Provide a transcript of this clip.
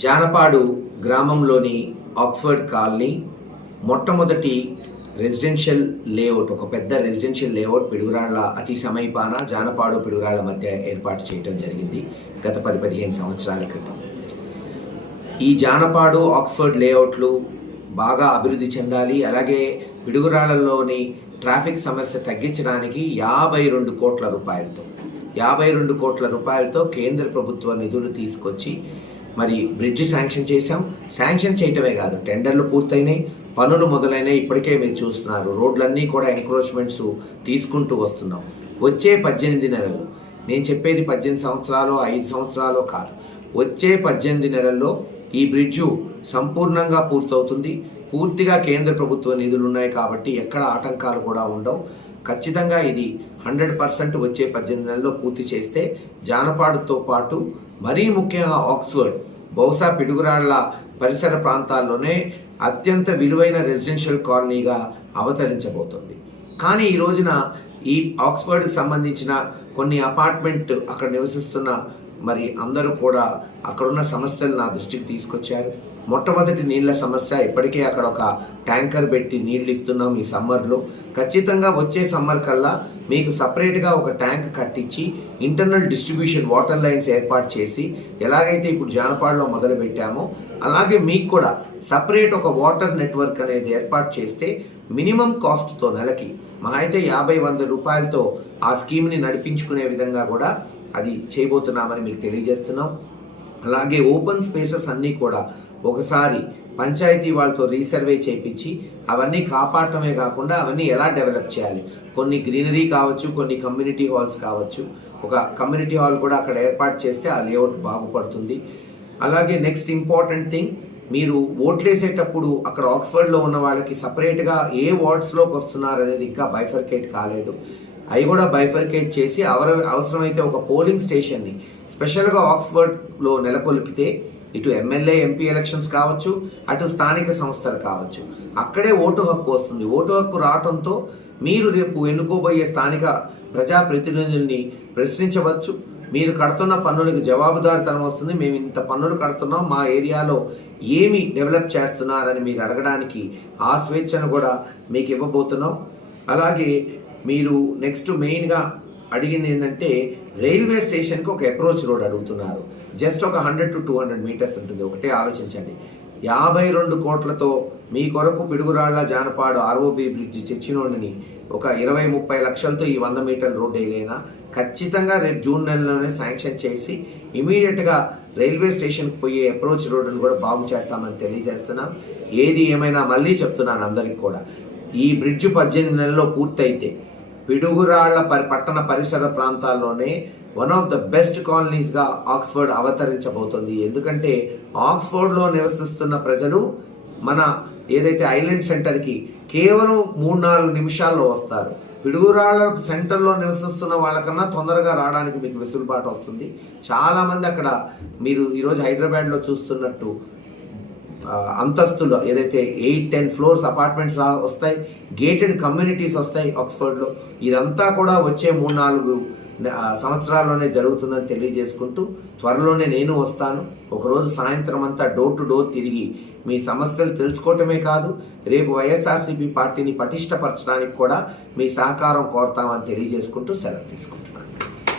జానపాడు గ్రామంలోని Oxford colony మొట్టమొదటి residential layout, ఒక పెద్ద రెసిడెన్షియల్ లేఅవుట్ పిడుగురాళ్ల అతి సమీపాన జానపాడు పిడుగురాళ్ల మధ్య ఏర్పాటు చేయడం జరిగింది గత 10-15 సంవత్సరాల క్రితం. ఈ జానపాడు ఆక్స్ఫర్డ్ లేఅవుట్లు బాగా అభివృద్ధి చెందాలి, అలాగే పిడుగురాళ్లలోని ట్రాఫిక్ సమస్య తగ్గించడానికి 52 కోట్ల రూపాయలతో కేంద్ర ప్రభుత్వ నిధులు తీసుకొచ్చి మరి బ్రిడ్జి శాంక్షన్ చేశాం. శాంక్షన్ చేయటమే కాదు, టెండర్లు పూర్తయినాయి, పనులు మొదలైనవి. ఇప్పటికే మీరు చూస్తున్నారు, రోడ్లన్నీ కూడా ఎంక్రోచ్మెంట్స్ తీసుకుంటూ వస్తున్నాం. వచ్చే 18 నెలల్లో, నేను చెప్పేది 18 సంవత్సరాలు 5 సంవత్సరాలు కాదు, వచ్చే 18 నెలల్లో ఈ బ్రిడ్జు సంపూర్ణంగా పూర్తవుతుంది. పూర్తిగా కేంద్ర ప్రభుత్వ నిధులు ఉన్నాయి కాబట్టి ఎక్కడ ఆటంకాలు కూడా ఉండవు. ఖచ్చితంగా ఇది 100% వచ్చే 18 నెలల్లో పూర్తి చేస్తే జానపాడుతో పాటు మరీ ముఖ్యంగా ఆక్స్ఫర్డ్ బహుశా పిడుగురాళ్ల పరిసర ప్రాంతాల్లోనే అత్యంత విలువైన రెసిడెన్షియల్ కాలనీగా అవతరించబోతుంది. కానీ ఈ రోజున ఈ ఆక్స్ఫర్డ్కి సంబంధించిన కొన్ని అపార్ట్మెంట్ అక్కడ నివసిస్తున్న మరి అందరూ కూడా అక్కడున్న సమస్యలు నా దృష్టికి తీసుకొచ్చారు. మొట్టమొదటి నీళ్ల సమస్య, ఇప్పటికే అక్కడ ఒక ట్యాంకర్ పెట్టి నీళ్లు ఇస్తున్నాం ఈ సమ్మర్లో. ఖచ్చితంగా వచ్చే సమ్మర్ కల్లా మీకు సపరేట్గా ఒక ట్యాంక్ కట్టించి ఇంటర్నల్ డిస్ట్రిబ్యూషన్ వాటర్ లైన్స్ ఏర్పాటు చేసి, ఎలాగైతే ఇప్పుడు జానపాడులో మొదలు పెట్టామో అలాగే మీకు కూడా సపరేట్ ఒక వాటర్ నెట్వర్క్ అనేది ఏర్పాటు చేస్తే మినిమం కాస్ట్తో నెలకి మహా అయితే 50-100 రూపాయలతో ఆ స్కీమ్ని నడిపించుకునే విధంగా కూడా అది చేయబోతున్నామని మీకు తెలియజేస్తున్నాం. అలాగే ఓపెన్ స్పేసెస్ అన్నీ కూడా ఒకసారి పంచాయతీ వాళ్ళతో రీసర్వే చేయించి అవన్నీ కాపాడటమే కాకుండా అవన్నీ ఎలా డెవలప్ చేయాలి, కొన్ని గ్రీనరీ కావచ్చు, కొన్ని కమ్యూనిటీ హాల్స్ కావచ్చు, ఒక కమ్యూనిటీ హాల్ కూడా అక్కడ ఏర్పాటు చేస్తే ఆ లేఅవుట్ బాగుపడుతుంది. అలాగే నెక్స్ట్ ఇంపార్టెంట్ థింగ్, మీరు ఓట్లేసేటప్పుడు అక్కడ ఆక్స్ఫర్డ్లో ఉన్న వాళ్ళకి సపరేట్గా ఏ వార్డ్స్లోకి వస్తున్నారు అనేది ఇంకా బైఫర్కేట్ కాలేదు. అవి కూడా బైఫర్కేట్ చేసి అవసరమైతే ఒక పోలింగ్ స్టేషన్ని స్పెషల్గా ఆక్స్ఫర్డ్లో నెలకొల్పితే ఇటు ఎమ్మెల్యే ఎంపీ ఎలక్షన్స్ కావచ్చు, అటు స్థానిక సంస్థలు కావచ్చు, అక్కడే ఓటు హక్కు వస్తుంది. ఓటు హక్కు రావడంతో మీరు రేపు ఎన్నుకోబోయే స్థానిక ప్రజాప్రతినిధుల్ని ప్రశ్నించవచ్చు. మీరు కడుతున్న పన్నులకు జవాబుదారితనం వస్తుంది. మేము ఇంత పన్నులు కడుతున్నాం, మా ఏరియాలో ఏమి డెవలప్ చేస్తున్నారని మీరు అడగడానికి ఆ స్వేచ్ఛను కూడా మీకు ఇవ్వబోతున్నాం. అలాగే మీరు నెక్స్ట్ మెయిన్గా అడిగింది ఏంటంటే, రైల్వే స్టేషన్కి ఒక అప్రోచ్ రోడ్ అడుగుతున్నారు. జస్ట్ ఒక 100 to 200 మీటర్స్ ఉంటుంది. ఒకటే ఆలోచించండి, 52 కోట్లతో మీ కొరకు పిడుగురాళ్ల జానపాడు ఆర్ఓబి బ్రిడ్జ్ తెచ్చినోడిని ఒక 20-30 లక్షలతో ఈ 100 మీటర్ల రోడ్ వేయలేనా? ఖచ్చితంగా రేపు జూన్ నెలలోనే శాంక్షన్ చేసి ఇమీడియట్గా రైల్వే స్టేషన్కి పోయే అప్రోచ్ రోడ్డును కూడా బాగు చేస్తామని తెలియజేస్తున్నాం. ఏది ఏమైనా మళ్ళీ చెప్తున్నాను అందరికి కూడా, ఈ బ్రిడ్జ్ 18 నెలల్లో పూర్తయితే పిడుగురాళ్ల పట్టణ పరిసర ప్రాంతాల్లోనే వన్ ఆఫ్ ద బెస్ట్ కాలనీస్గా ఆక్స్ఫర్డ్ అవతరించబోతుంది. ఎందుకంటే ఆక్స్ఫర్డ్లో నివసిస్తున్న ప్రజలు మన ఏదైతే ఐలాండ్ సెంటర్కి కేవలం 3-4 నిమిషాల్లో వస్తారు. పిడుగురాళ్ల సెంటర్లో నివసిస్తున్న వాళ్ళకన్నా తొందరగా రావడానికి మీకు వెసులుబాటు వస్తుంది. చాలామంది అక్కడ మీరు ఈరోజు హైదరాబాద్లో చూస్తున్నట్టు అంతస్తులో ఏదైతే 8-10 ఫ్లోర్స్ అపార్ట్మెంట్స్ వస్తాయి, గేటెడ్ కమ్యూనిటీస్ వస్తాయి ఆక్స్ఫర్డ్లో. ఇదంతా కూడా వచ్చే 3-4 సంవత్సరాల్లోనే జరుగుతుందని తెలియజేసుకుంటూ, త్వరలోనే నేను వస్తాను. ఒకరోజు సాయంత్రం అంతా డోర్ టు డోర్ తిరిగి మీ సమస్యలు తెలుసుకోవటమే కాదు, రేపు వైఎస్ఆర్సీపీ పార్టీని పటిష్టపరచడానికి కూడా మీ సహకారం కోరుతామని తెలియజేసుకుంటూ సెలవు తీసుకుంటున్నాను.